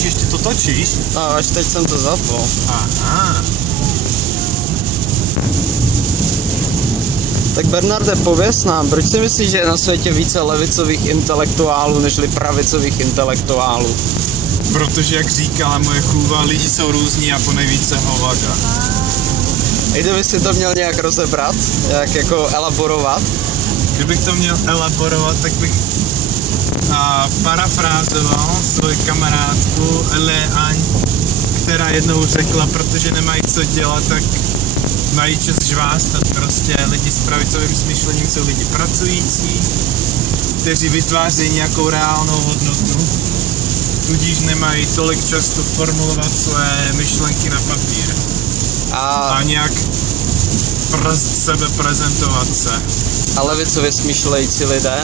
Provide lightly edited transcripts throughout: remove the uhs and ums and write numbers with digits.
Ježiš, ty to točíš? No, až teď jsem to zapol. Aha. Tak Bernarde, pověz nám, proč si myslíš, že je na světě více levicových intelektuálů nežli pravicových intelektuálů? Protože, jak říkala moje chůva, lidi jsou různí a ponejvíce hovada. A kdyby si to měl nějak rozebrat, nějak jako elaborovat? Kdybych to měl elaborovat, tak bych parafrázoval svoji kamarádku Eleaň, která jednou řekla, protože nemají co dělat, tak mají čas žvástat. Prostě lidi s pravicovým smýšlením jsou lidi pracující, kteří vytvářejí nějakou reálnou hodnotu, tudíž nemají tolik času formulovat své myšlenky na papír a nějak sebe prezentovat se. A levicově smýšlející lidé?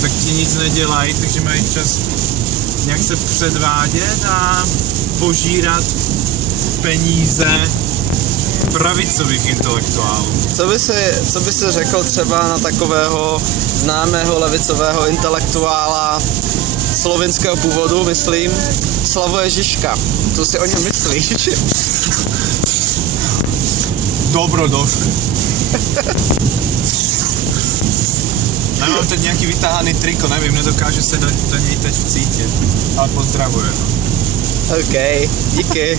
Tak ti nic nedělají, takže mají čas nějak se předvádět a požírat peníze pravicových intelektuálů. Co by si řekl třeba na takového známého levicového intelektuála slovinského původu, myslím, Slavoje Žižka? Co si o něm myslíš? Dobrodošli. Nemám teď nějaký vytáhaný triko, nevím, nedokážu se do něj teď vcítit, ale pozdravuje. OK, díky.